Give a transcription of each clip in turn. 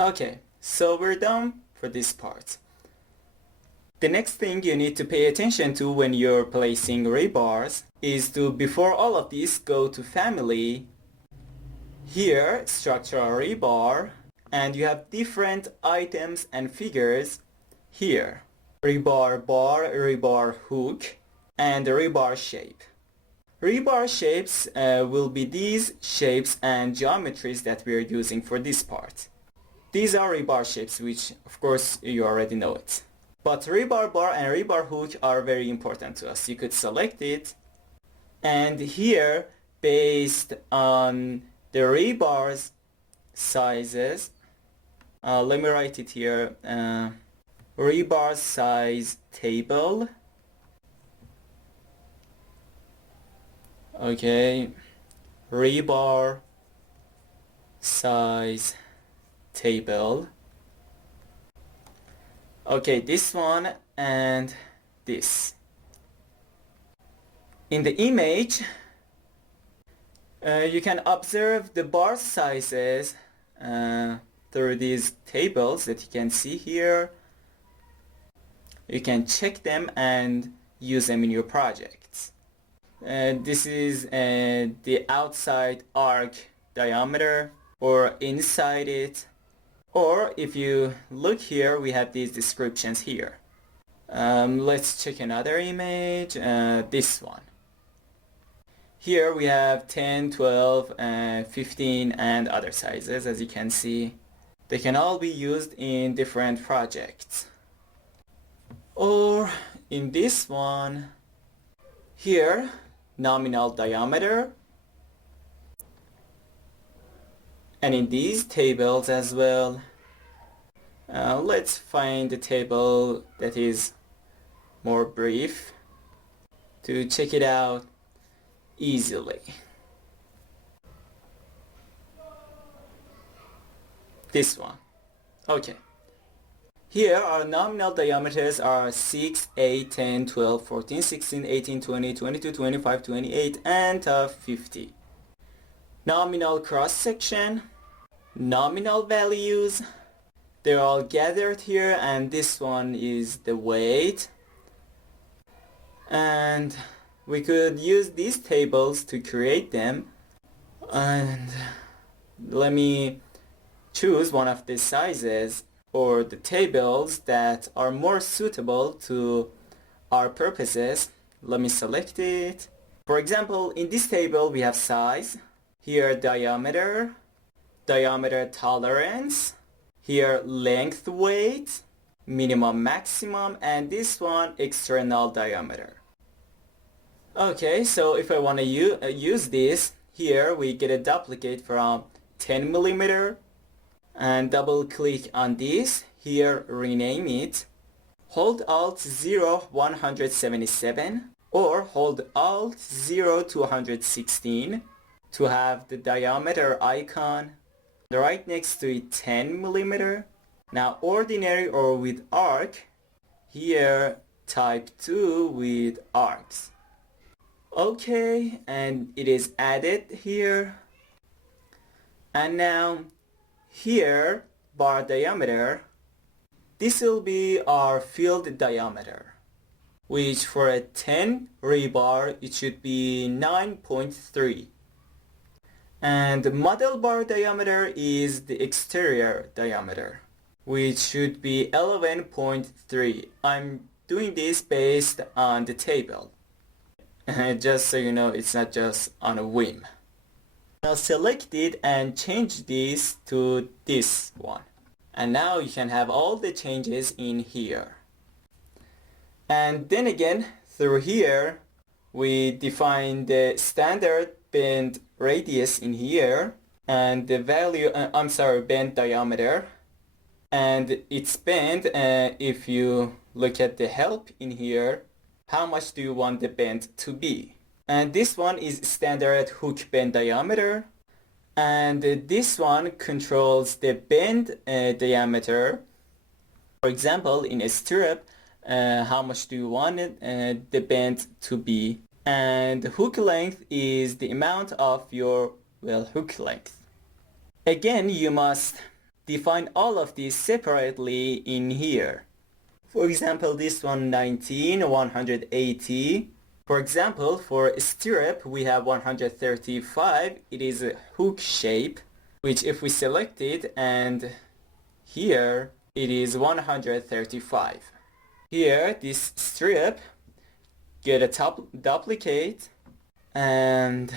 Okay, so we're done for this part. The next thing you need to pay attention to when you're placing rebars is to, before all of this, go to Family, here Structural Rebar, and you have different items and figures here. Rebar bar, rebar hook, and rebar shape. Rebar shapes will be these shapes and geometries that we are using for this part. These are rebar shapes, which of course you already know it. But rebar bar and rebar hook are very important to us. You could select it, and here, based on the rebars sizes, let me write it here, rebar size table. Okay, rebar size table. Okay, this one and this. In the image, you can observe the bar sizes through these tables that you can see here. You can check them and use them in your projects. This is the outside arc diameter, or inside it, or if you look here, we have these descriptions here. Let's check another image, this one. Here we have 10, 12, 15 and other sizes. As you can see, they can all be used in different projects. Or in this one, here, nominal diameter, and in these tables as well. Let's find a table that is more brief to check it out easily. This one. Okay. Here our nominal diameters are 6, 8, 10, 12, 14, 16, 18, 20, 22, 25, 28, and 50. Nominal cross section, nominal values, they're all gathered here, and this one is the weight. And we could use these tables to create them, and let me choose one of the sizes or the tables that are more suitable to our purposes. Let me select it. For example, in this table we have size, here diameter, diameter tolerance, here length weight, minimum maximum, and this one external diameter. Okay, so if I want to use this, here we get a duplicate from 10 millimeter, and double click on this, here rename it, hold Alt 0 177, or hold Alt 0 216 to have the diameter icon right next to it, 10 millimeter. Now ordinary or with arc, here type 2 with arcs. Okay, and it is added here. And now here, bar diameter, this will be our field diameter, which for a 10 rebar it should be 9.3. And the model bar diameter is the exterior diameter, which should be 11.3. I'm doing this based on the table. Just so you know, it's not just on a whim. Now select it and change this to this one. And now you can have all the changes in here. And then again, through here, we define the standard bend radius in here, and the value, bend diameter. And it's bend, if you look at the help in here, how much do you want the bend to be? And this one is standard hook bend diameter, and this one controls the bend diameter. For example, in a stirrup, how much do you want it, the bend to be? And hook length is the amount of your hook length. Again, you must define all of these separately in here. For example, this one 19, 180. For example, for stirrup, we have 135. It is a hook shape, which if we select it, and here it is 135. Here, this strip, get a duplicate, and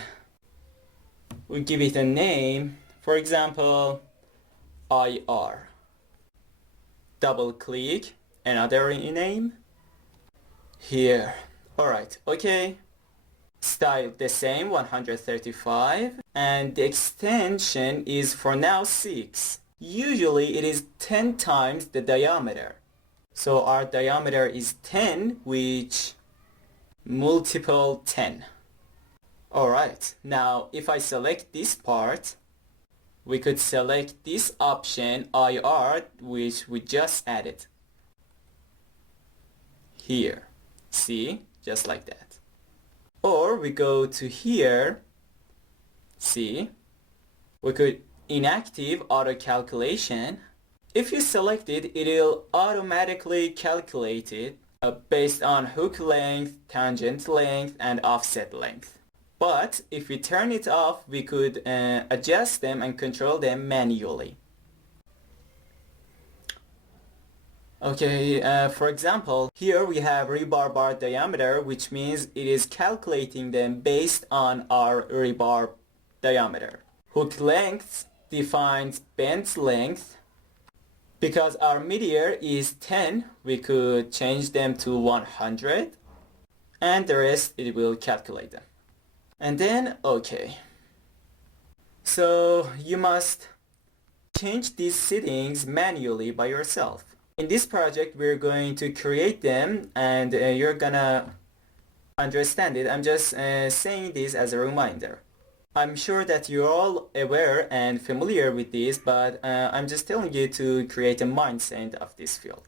we give it a name. For example, IR. Double click, another name. Here. Alright, okay. Style the same, 135. And the extension is for now 6. Usually it is 10 times the diameter. So our diameter is 10, which multiple 10. Alright, now if I select this part, we could select this option IR, which we just added. Here. See? Just like that. Or we go to here. See? We could inactive auto calculation. If you select it, it will automatically calculate it based on hook length, tangent length, and offset length. But if we turn it off, we could adjust them and control them manually. Okay, for example, here we have rebar bar diameter, which means it is calculating them based on our rebar diameter. Hook length defines bent length. Because our mid-year is 10, we could change them to 100, and the rest it will calculate them. And then, okay. So you must change these settings manually by yourself. In this project, we're going to create them, and you're gonna understand it. I'm just saying this as a reminder. I'm sure that you're all aware and familiar with this, but I'm just telling you to create a mindset of this field.